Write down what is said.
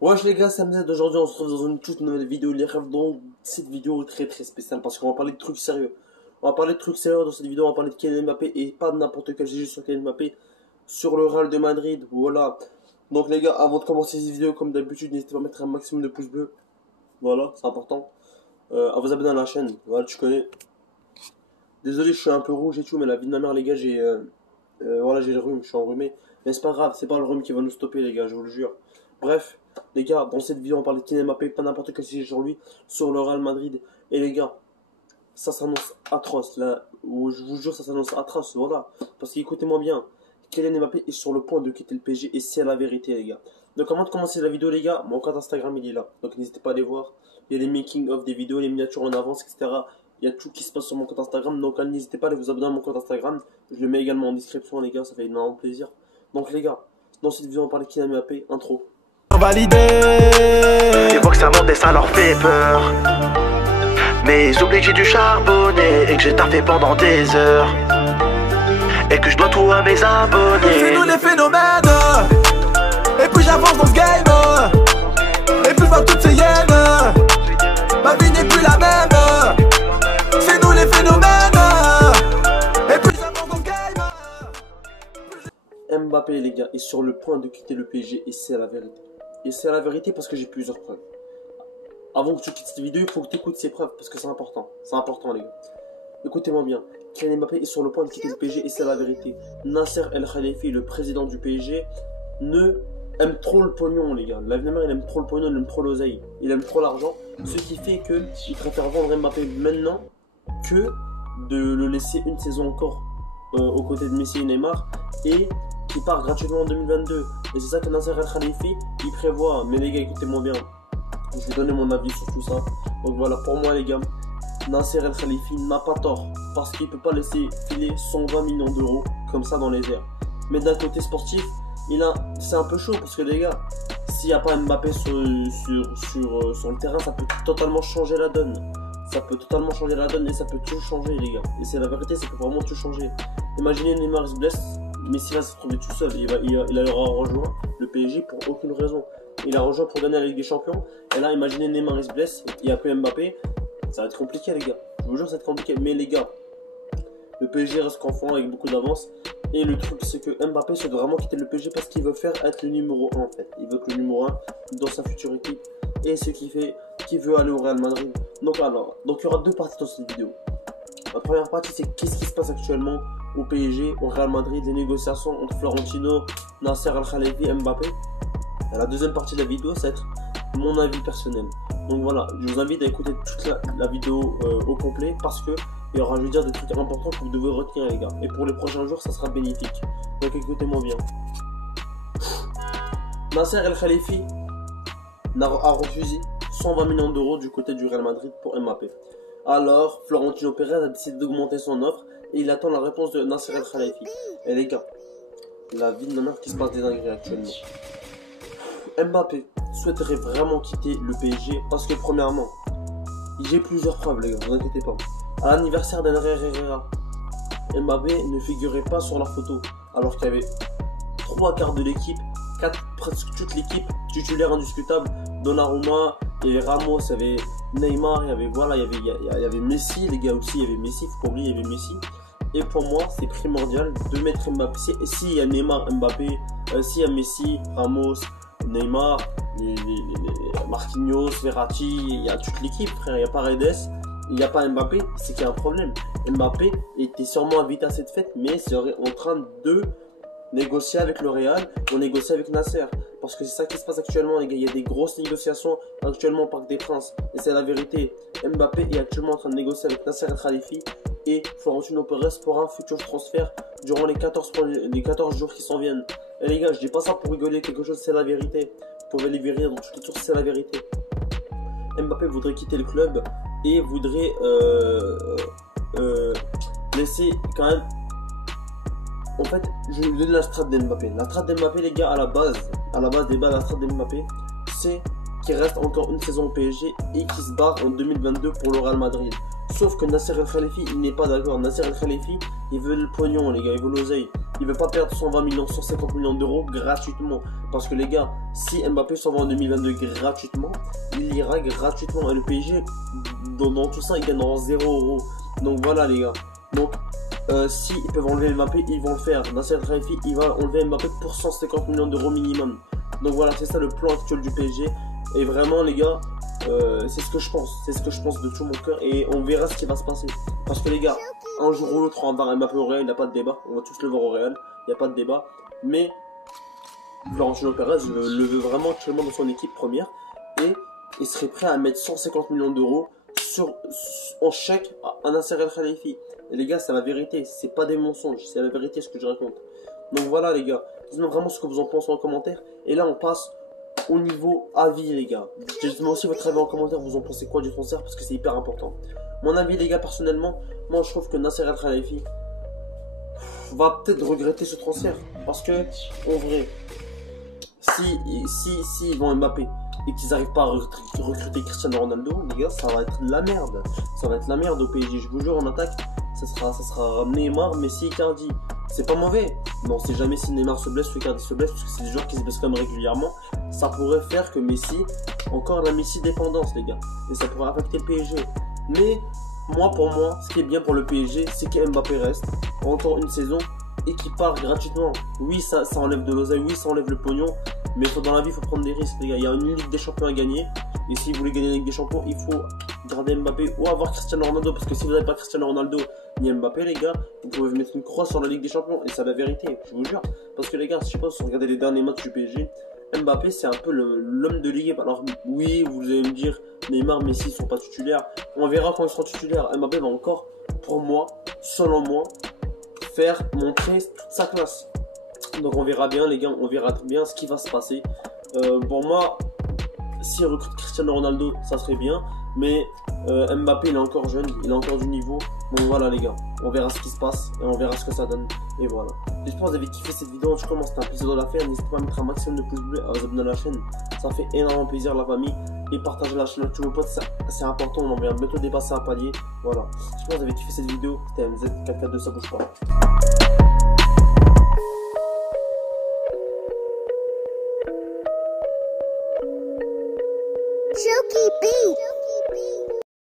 Wesh les gars, c'est Hamza. Aujourd'hui on se retrouve dans une toute nouvelle vidéo. Les rêves, dans cette vidéo est très spéciale parce qu'on va parler de trucs sérieux. On va parler de trucs sérieux dans cette vidéo. On va parler de Kylian Mbappé et pas de n'importe quel sujet sur Kylian Mbappé, sur le Real de Madrid. Voilà. Donc les gars, avant de commencer cette vidéo, comme d'habitude, n'hésitez pas à mettre un maximum de pouces bleus. Voilà, c'est important. À vous abonner à la chaîne. Voilà, tu connais. Désolé, je suis un peu rouge et tout, mais la vie de ma mère, les gars, voilà, j'ai le rhume, je suis enrhumé. Mais c'est pas grave, c'est pas le rhume qui va nous stopper, les gars, je vous le jure. Bref, les gars, dans cette vidéo, on parle de Kylian Mbappé, pas n'importe quel sujet sur lui, sur le Real Madrid. Et les gars, ça s'annonce atroce, là, je vous jure, ça s'annonce atroce, voilà. Parce qu'écoutez-moi bien, Kylian Mbappé est sur le point de quitter le PSG, et c'est la vérité, les gars. Donc avant de commencer la vidéo, les gars, mon compte Instagram, il est là. Donc n'hésitez pas à aller voir. Il y a les making-of des vidéos, les miniatures en avance, etc. Il y a tout qui se passe sur mon compte Instagram. Donc n'hésitez pas à aller vous abonner à mon compte Instagram. Je le mets également en description, les gars, ça fait énormément plaisir. Donc les gars, dans cette vidéo, on parle de Kylian Mbappé, intro. Validé. Ils voient que ça monte et ça leur fait peur. Mais ils oublient que j'ai du charbonné et que j'ai taffé pendant des heures. Et que je dois tout à mes abonnés. C'est nous les phénomènes. Et plus j'avance dans ce game, et plus je vois toutes ces hyènes. Ma vie n'est plus la même. C'est nous les phénomènes. Et plus j'avance dans le game. Mbappé, les gars, est sur le point de quitter le PSG et c'est la vérité. Et c'est la vérité parce que j'ai plusieurs preuves. Avant que tu quittes cette vidéo, il faut que tu écoutes ces preuves parce que c'est important. C'est important, les gars. Écoutez-moi bien. Kylian Mbappé est sur le point de quitter le PSG et c'est la vérité. Nasser El Khelaïfi, le président du PSG, aime trop le pognon, les gars. L'avenir, il aime trop le pognon, il aime trop l'oseille. Il aime trop l'argent. Ce qui fait qu'il préfère vendre Mbappé maintenant que de le laisser une saison encore aux côtés de Messi et Neymar et qui part gratuitement en 2022. Et c'est ça que Nasser El Khelaïfi, il prévoit. Mais les gars, écoutez-moi bien. Je vais donner mon avis sur tout ça. Donc voilà, pour moi, les gars, Nasser El Khelaïfi n'a pas tort. Parce qu'il ne peut pas laisser filer 120 millions d'euros comme ça dans les airs. Mais d'un côté sportif, c'est un peu chaud parce que les gars, s'il n'y a pas Mbappé sur le terrain, ça peut totalement changer la donne. Ça peut totalement changer la donne et ça peut tout changer, les gars. Et c'est la vérité, ça peut vraiment tout changer. Imaginez Neymar se blesse, Messi va se trouver tout seul. Il aura rejoint le PSG pour aucune raison. Il a rejoint pour gagner la Ligue des Champions. Et là, imaginez Neymar se blesse, il n'y a plus Mbappé. Ça va être compliqué, les gars. Je vous jure, ça va être compliqué. Mais les gars, le PSG reste confond avec beaucoup d'avance. Et le truc, c'est que Mbappé souhaite vraiment quitter le PSG parce qu'il veut faire être le numéro 1 en fait. Il veut que le numéro 1 dans sa future équipe. Et ce qui fait qu'il veut aller au Real Madrid. Donc il y aura deux parties dans cette vidéo. La première partie, c'est qu'est-ce qui se passe actuellement au PSG, au Real Madrid, les négociations entre Florentino, Nasser El Khelaïfi et Mbappé. Et la deuxième partie de la vidéo, ça va être mon avis personnel. Donc voilà, je vous invite à écouter toute la vidéo au complet parce que il y aura, je veux dire, des trucs importants que vous devez retenir, les gars. Et pour les prochains jours, ça sera bénéfique. Donc écoutez-moi bien. Nasser El Khelaïfi a refusé 120 millions d'euros du côté du Real Madrid pour Mbappé. Alors, Florentino Pérez a décidé d'augmenter son offre et il attend la réponse de Nasser El Khelaïfi. Et les gars, la vie de ma mère qui se passe des dingueries actuellement. Mbappé souhaiterait vraiment quitter le PSG parce que premièrement, j'ai plusieurs preuves, les gars, ne vous inquiétez pas. À l'anniversaire d'André Herrera, Mbappé ne figurait pas sur la photo alors qu'il y avait 3/4 de l'équipe, presque toute l'équipe titulaire indiscutable. Donnarumma, il y avait Ramos, il y avait Neymar, il y avait Messi, les gars aussi, il y avait Messi, faut pas oublier, il y avait Messi. Et pour moi, c'est primordial de mettre Mbappé. S'il y a Neymar, Mbappé, s'il y a Messi, Ramos, Neymar, Marquinhos, Verratti, il y a toute l'équipe, frère, il n'y a pas Redes. Il n'y a pas Mbappé, c'est qu'il y a un problème. Mbappé était sûrement invité à cette fête, mais serait en train de négocier avec le Real ou négocier avec Nasser. Parce que c'est ça qui se passe actuellement, les gars. Il y a des grosses négociations actuellement au Parc des Princes. Et c'est la vérité. Mbappé est actuellement en train de négocier avec Nasser El Khelaïfi et Florentino Pérez pour un futur transfert durant les 14 jours qui s'en viennent. Et les gars, je dis pas ça pour rigoler, quelque chose, c'est la vérité. Vous pouvez les vérifier dans toutes les sources, c'est la vérité. Mbappé voudrait quitter le club et voudrait laisser quand même. En fait, je vais vous donner la strat d'Mbappé. La strat d'Mbappé, les gars, à la base des bases, la strat d'Mbappé, c'est qu'il reste encore une saison au PSG et qu'il se barre en 2022 pour le Real Madrid. Sauf que Nasser El Khelaïfi, il n'est pas d'accord. Nasser El Khelaïfi, il veut le pognon, les gars, il veut l'oseille. il veut pas perdre 120 millions, 150 millions d'euros gratuitement. Parce que les gars, si Mbappé s'en va en 2022 gratuitement, il ira gratuitement. Et le PSG, dans tout ça, ils gagneront 0 €. Donc voilà les gars. Donc si ils peuvent enlever Mbappé, ils vont le faire. Nasser Al-Khelaifi, il va enlever Mbappé pour 150 millions d'euros minimum. Donc voilà, c'est ça le plan actuel du PSG. Et vraiment les gars, c'est ce que je pense. C'est ce que je pense de tout mon cœur. Et on verra ce qui va se passer. Parce que les gars, un jour ou l'autre, on va voir Mbappé au Real, il n'y a pas de débat. On va tous le voir au Real, il n'y a pas de débat. Mais Florentino Pérez le veut vraiment actuellement dans son équipe première. Et il serait prêt à mettre 150 millions d'euros en chèque à Nasser Al-Khelaifi. Et les gars, c'est la vérité. C'est pas des mensonges. C'est la vérité ce que je raconte. Donc voilà les gars. Dites-moi vraiment ce que vous en pensez en commentaire. Et là, on passe au niveau avis les gars. Dites-moi aussi votre avis en commentaire. Vous en pensez quoi du transfert parce que c'est hyper important. Mon avis les gars, personnellement, moi je trouve que Nasser Al-Khelaifi va peut-être regretter ce transfert. Parce que, en vrai, si ils vont Mbappé et qu'ils n'arrivent pas à recruter Cristiano Ronaldo, les gars, ça va être la merde. Ça va être la merde au PSG. Je vous jure, en attaque, ça sera Neymar, Messi, Icardi. C'est pas mauvais. Mais on sait jamais si Neymar se blesse ou Icardi se blesse, parce que c'est des joueurs qui se blessent quand même régulièrement. Ça pourrait faire que Messi, encore la Messi dépendance, les gars. Et ça pourrait affecter le PSG. Mais, pour moi, ce qui est bien pour le PSG, c'est que Mbappé reste encore une saison et qu'il part gratuitement. Oui, ça enlève de l'oseille, oui, ça enlève le pognon. Mais dans la vie, il faut prendre des risques, les gars. Il y a une Ligue des Champions à gagner. Et si vous voulez gagner la Ligue des Champions, il faut garder Mbappé ou avoir Cristiano Ronaldo. Parce que si vous n'avez pas Cristiano Ronaldo ni Mbappé, les gars, vous pouvez mettre une croix sur la Ligue des Champions. Et c'est la vérité, je vous jure. Parce que les gars, je sais pas si vous regardez les derniers matchs du PSG, Mbappé, c'est un peu l'homme de l'équipe. Alors oui, vous allez me dire, Neymar, Messi, ils sont pas titulaires. On verra quand ils seront titulaires. Mbappé va encore, pour moi, selon moi, faire montrer toute sa classe. Donc on verra bien les gars, on verra bien ce qui va se passer. Pour moi, si on recrute Cristiano Ronaldo, ça serait bien. Mais Mbappé, il est encore jeune, il a encore du niveau. Donc voilà les gars, on verra ce qui se passe et on verra ce que ça donne. Et voilà. J'espère que vous avez kiffé cette vidéo. En tout cas, moi c'était un plaisir de la faire. N'hésitez pas à mettre un maximum de pouces bleus, à vous abonner à la chaîne. Ça fait énormément plaisir la famille. Et partager la chaîne avec tous vos potes, c'est important. On en vient bientôt dépasser un palier. Voilà. J'espère que vous avez kiffé cette vidéo. C'était MZ442, ça bouge pas.